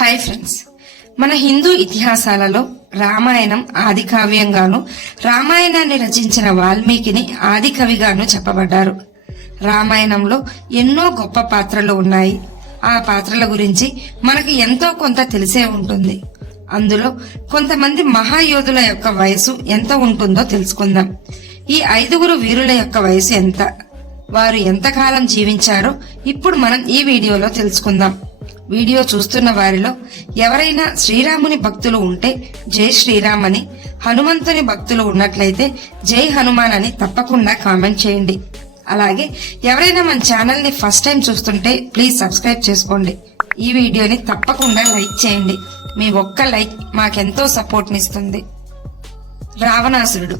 Hi friends, మన హిందూ ఇతిహాసాలలో రామాయణం ఆది కావ్యంగాను, రామాయణాన్ని రచించిన వాల్మీకిని ఆది కవిగాను చెప్పబడ్డారు. రామాయణంలో ఎన్నో గొప్ప పాత్రలు ఉన్నాయి. ఆ పాత్రల గురించి మనకి ఎంతో కొంత తెలిసే ఉంటుంది. అందులో కొంతమంది మహాయోధుల యొక్క వయసు ఎంత ఉంటుందో తెలుసుకుందాం. ఈ 5 వీరుల యొక్క వయసు ఎంత, వారు ఎంతకాలం జీవించారో ఇప్పుడు మనం ఈ వీడియోలో తెలుసుకుందాం. వీడియో చూస్తున్న వారిలో ఎవరైనా శ్రీరాముని భక్తులు ఉంటే జై శ్రీరామ్ అని, హనుమంతుని భక్తులు ఉన్నట్లయితే జై హనుమాన్ అని తప్పకుండా కామెంట్ చేయండి. అలాగే ఎవరైనా మన ఛానల్ ని ఫస్ట్ టైం చూస్తుంటే ప్లీజ్ సబ్స్క్రైబ్ చేసుకోండి. ఈ వీడియోని తప్పకుండా లైక్ చేయండి. మీ ఒక్క లైక్ మాకెంతో సపోర్ట్ నిస్తుంది. రావణాసురుడు.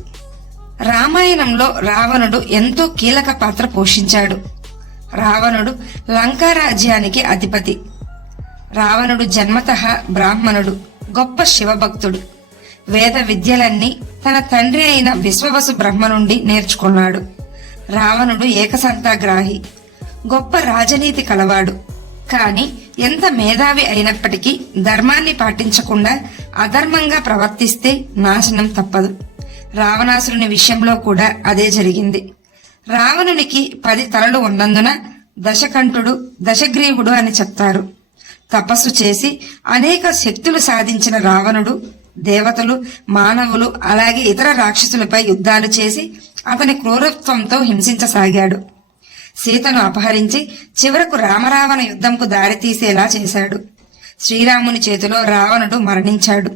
రామాయణంలో రావణుడు ఎంతో కీలక పాత్ర పోషించాడు. రావణుడు లంకా రాజ్యానికి అధిపతి. రావణుడు జన్మతః బ్రాహ్మణుడు, గొప్ప శివభక్తుడు. వేద విద్యలన్నీ తన తండ్రి అయిన విశ్వవసు బ్రహ్మ నుండి నేర్చుకున్నాడు. రావణుడు ఏకసంతాగ్రాహి, గొప్ప రాజనీతి కలవాడు. కాని ఎంత మేధావి అయినప్పటికీ ధర్మాన్ని పాటించకుండా అధర్మంగా ప్రవర్తిస్తే నాశనం తప్పదు. రావణాసురుని విషయంలో కూడా అదే జరిగింది. రావణునికి 10 తలలు ఉన్నందున దశకంఠుడు, దశగ్రీవుడు అని చెప్తారు. తపస్సు చేసి అనేక శక్తులు సాధించిన రావణుడు దేవతలు, మానవులు అలాగే ఇతర రాక్షసులపై యుద్ధాలు చేసి అతని క్రూరత్వంతో హింసించసాగాడు. సీతను అపహరించి చివరకు రామరావణ యుద్ధంకు దారితీసేలా చేశాడు. శ్రీరాముని చేతిలో రావణుడు మరణించాడు.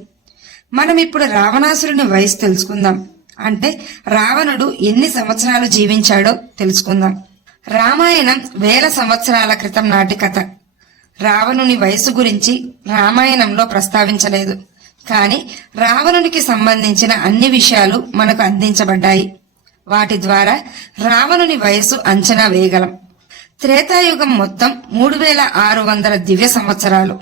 మనం ఇప్పుడు రావణాసురుని వయసు తెలుసుకుందాం. అంటే రావణుడు ఎన్ని సంవత్సరాలు జీవించాడో తెలుసుకుందాం. రామాయణం వేల సంవత్సరాల క్రితం నాటి కథ. రావణుని వయసు గురించి రామాయణంలో ప్రస్తావించలేదు. కాని రావణునికి సంబంధించిన అన్ని విషయాలు మనకు అందించబడ్డాయి. వాటి ద్వారా రావణుని వయసు అంచనా వేయగలం. త్రేతాయుగం మొత్తం 3600 దివ్య సంవత్సరాలు.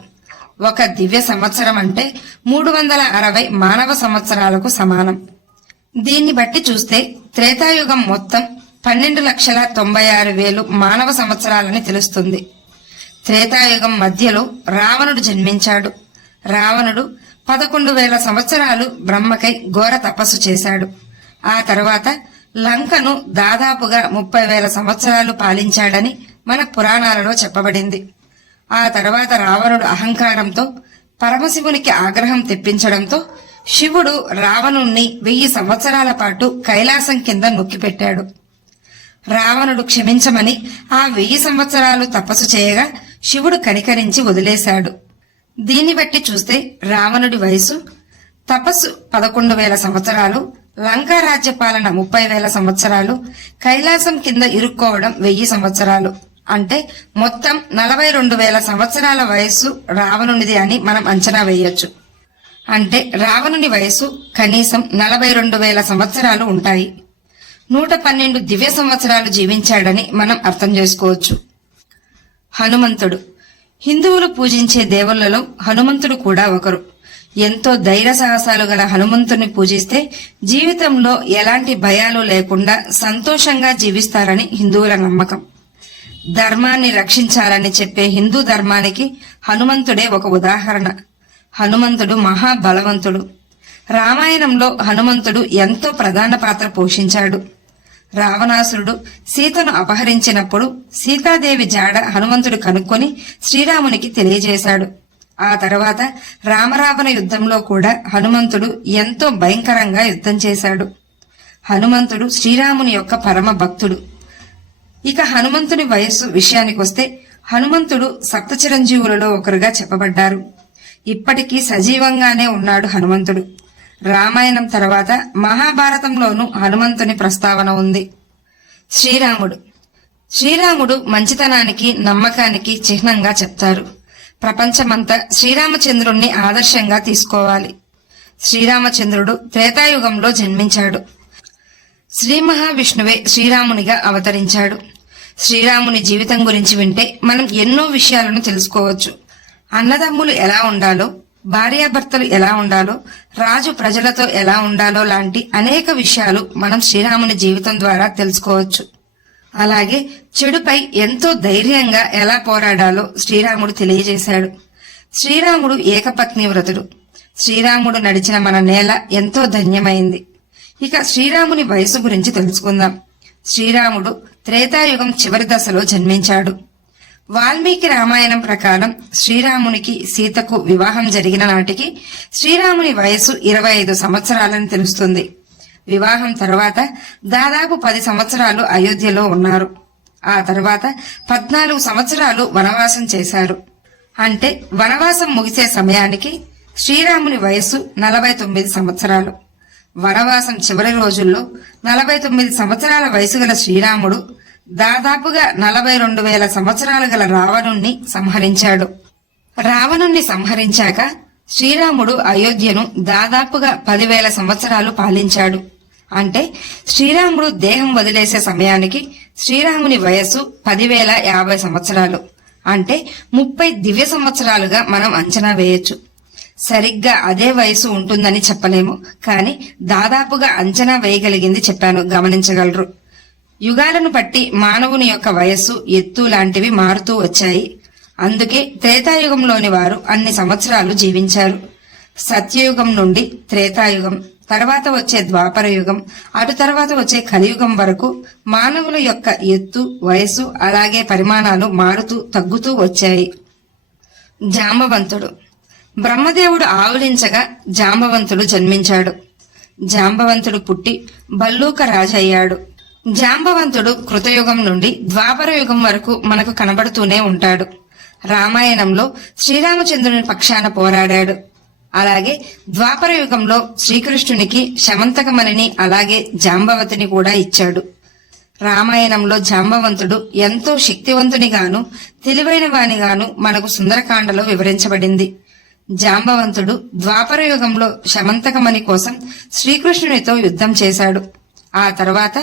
ఒక దివ్య సంవత్సరం అంటే 360 మానవ సంవత్సరాలకు సమానం. దీన్ని బట్టి చూస్తే త్రేతాయుగం మొత్తం 12,96,000 మానవ సంవత్సరాలని తెలుస్తుంది. త్రేతాయుగం మధ్యలో రావణుడు జన్మించాడు. రావణుడు 11,000 సంవత్సరాలు బ్రహ్మకై ఘోర తపస్సు చేశాడు. ఆ తర్వాత లంకను దాదాపుగా 30,000 సంవత్సరాలు పాలించాడని మన పురాణాలలో చెప్పబడింది. ఆ తర్వాత రావణుడు అహంకారంతో పరమశివునికి ఆగ్రహం తెప్పించడంతో శివుడు రావణుణ్ణి 1000 సంవత్సరాల పాటు కైలాసం కింద నొక్కిపెట్టాడు. రావణుడు క్షమించమని ఆ 1000 సంవత్సరాలు తపస్సు చేయగా శివుడు కనికరించి వదిలేశాడు. దీన్ని బట్టి చూస్తే రావణుడి వయసు తపస్సు 11,000 సంవత్సరాలు, లంకా రాజ్యపాలన 30,000 సంవత్సరాలు, కైలాసం కింద ఇరుక్కోవడం 1000 సంవత్సరాలు. అంటే మొత్తం 42,000 సంవత్సరాల వయస్సు రావణునిది అని మనం అంచనా వేయొచ్చు. అంటే రావణుని వయసు కనీసం 42,000 సంవత్సరాలు ఉంటాయి. 112 దివ్య సంవత్సరాలు జీవించాడని మనం అర్థం చేసుకోవచ్చు. హనుమంతుడు. హిందువులు పూజించే దేవుళ్లలో హనుమంతుడు కూడా ఒకరు. ఎంతో ధైర్య సాహసాలు గల హనుమంతుని పూజిస్తే జీవితంలో ఎలాంటి భయాలు లేకుండా సంతోషంగా జీవిస్తారని హిందువుల నమ్మకం. ధర్మాన్ని రక్షించాలని చెప్పే హిందూ ధర్మానికి హనుమంతుడే ఒక ఉదాహరణ. హనుమంతుడు మహాబలవంతుడు. రామాయణంలో హనుమంతుడు ఎంతో ప్రధాన పాత్ర పోషించాడు. రావణాసురుడు సీతను అపహరించినప్పుడు సీతాదేవి జాడ హనుమంతుడు కనుక్కొని శ్రీరామునికి తెలియజేశాడు. ఆ తర్వాత రామరావణ యుద్ధంలో కూడా హనుమంతుడు ఎంతో భయంకరంగా యుద్ధం చేశాడు. హనుమంతుడు శ్రీరాముని యొక్క పరమ భక్తుడు. ఇక హనుమంతుని వయస్సు విషయానికొస్తే హనుమంతుడు సప్త చిరంజీవులలో ఒకరుగా చెప్పబడ్డారు. ఇప్పటికీ సజీవంగానే ఉన్నాడు హనుమంతుడు. రామాయణం తర్వాత మహాభారతంలోనూ హనుమంతుని ప్రస్తావన ఉంది. శ్రీరాముడు. శ్రీరాముడు మంచితనానికి, నమ్మకానికి చిహ్నంగా చెప్తారు. ప్రపంచమంతా శ్రీరామచంద్రుణ్ణి ఆదర్శంగా తీసుకోవాలి. శ్రీరామచంద్రుడు త్రేతాయుగంలో జన్మించాడు. శ్రీ మహావిష్ణువే శ్రీరామునిగా అవతరించాడు. శ్రీరాముని జీవితం గురించి వింటే మనం ఎన్నో విషయాలను తెలుసుకోవచ్చు. అన్నదమ్ములు ఎలా ఉండాలో, భార్యాభర్తలు ఎలా ఉండాలో, రాజు ప్రజలతో ఎలా ఉండాలో లాంటి అనేక విషయాలు మనం శ్రీరాముని జీవితం ద్వారా తెలుసుకోవచ్చు. అలాగే చెడుపై ఎంతో ధైర్యంగా ఎలా పోరాడాలో శ్రీరాముడు తెలియజేశాడు. శ్రీరాముడు ఏకపత్ని వ్రతుడు. శ్రీరాముడు నడిచిన మన నేల ఎంతో ధన్యమైంది. ఇక శ్రీరాముని వయసు గురించి తెలుసుకుందాం. శ్రీరాముడు త్రేతాయుగం చివరి దశలో జన్మించాడు. వాల్మీకి రామాయణం ప్రకారం శ్రీరామునికి సీతకు వివాహం జరిగిన నాటికి శ్రీరాముని వయసు 25 సంవత్సరాలని తెలుస్తుంది. వివాహం తర్వాత దాదాపు 10 సంవత్సరాలు అయోధ్యలో ఉన్నారు. ఆ తర్వాత 14 సంవత్సరాలు వనవాసం చేశారు. అంటే వనవాసం ముగిసే సమయానికి శ్రీరాముని వయసు 49 సంవత్సరాలు. వనవాసం చివరి రోజుల్లో 49 సంవత్సరాల వయసు గల శ్రీరాముడు దాదాపుగా 42,000 సంవత్సరాలు గల రావణుణ్ణి సంహరించాడు. రావణుణ్ణి సంహరించాక శ్రీరాముడు అయోధ్యను దాదాపుగా 10,000 సంవత్సరాలు పాలించాడు. అంటే శ్రీరాముడు దేహం వదిలేసే సమయానికి శ్రీరాముని వయస్సు 10,050 సంవత్సరాలు. అంటే 30 దివ్య సంవత్సరాలుగా మనం అంచనా వేయొచ్చు. సరిగ్గా అదే వయసు ఉంటుందని చెప్పలేము, కానీ దాదాపుగా అంచనా వేయగలిగింది చెప్పాను, గమనించగలరు. యుగాలను బట్టి మానవుని యొక్క వయస్సు, ఎత్తు లాంటివి మారుతూ వచ్చాయి. అందుకే త్రేతాయుగంలోని వారు అన్ని సంవత్సరాలు జీవించారు. సత్యయుగం నుండి త్రేతాయుగం, తర్వాత వచ్చే ద్వాపర యుగం, అటు తర్వాత వచ్చే కలియుగం వరకు మానవుల యొక్క ఎత్తు, వయస్సు అలాగే పరిమాణాలు మారుతూ తగ్గుతూ వచ్చాయి. జాంబవంతుడు. బ్రహ్మదేవుడు ఆవులించగా జాంబవంతుడు జన్మించాడు. జాంబవంతుడు పుట్టి భల్లూక రాజయ్యాడు. జాంబవంతుడు కృతయుగం నుండి ద్వాపర యుగం వరకు మనకు కనబడుతూనే ఉంటాడు. రామాయణంలో శ్రీరామచంద్రుని పక్షాన పోరాడాడు. అలాగే ద్వాపర యుగంలో శ్రీకృష్ణునికి శమంతకమణిని అలాగే జాంబవతిని కూడా ఇచ్చాడు. రామాయణంలో జాంబవంతుడు ఎంతో శక్తివంతునిగాను తెలివైన వానిగాను మనకు సుందరకాండలో వివరించబడింది. జాంబవంతుడు ద్వాపర యుగంలో శమంతకమణి కోసం శ్రీకృష్ణునితో యుద్ధం చేశాడు. ఆ తర్వాత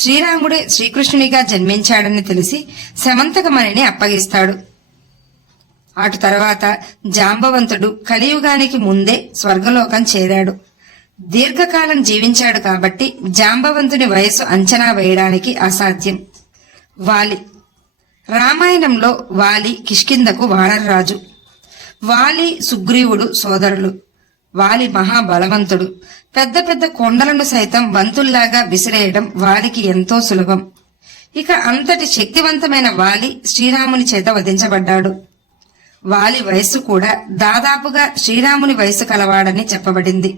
శ్రీరాముడే శ్రీకృష్ణునిగా జన్మించాడని తెలిసి శమంతకమణిని అప్పగిస్తాడు. అటు తర్వాత జాంబవంతుడు కలియుగానికి ముందే స్వర్గలోకం చేరాడు. దీర్ఘకాలం జీవించాడు కాబట్టి జాంబవంతుని వయస్సు అంచనా వేయడానికి అసాధ్యం. వాలి. రామాయణంలో వాలి కిష్కింధకు వానరరాజు. వాలి సుగ్రీవుడు సోదరులు. వాలి మహాబలవంతుడు. పెద్ద పెద్ద కొండలను సైతం బంతుల్లాగా విసిరేయడం వాలికి ఎంతో సులభం. ఇక అంతటి శక్తివంతమైన వాలి శ్రీరాముని చేత వధించబడ్డాడు. వాలి వయస్సు కూడా దాదాపుగా శ్రీరాముని వయసు కలవాడని చెప్పబడింది.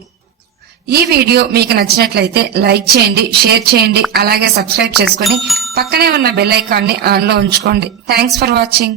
ఈ వీడియో మీకు నచ్చినట్లయితే లైక్ చేయండి, షేర్ చేయండి, అలాగే సబ్స్క్రైబ్ చేసుకుని పక్కనే ఉన్న బెల్ ఐకాన్ని ఆన్లో ఉంచుకోండి. Thanks for watching.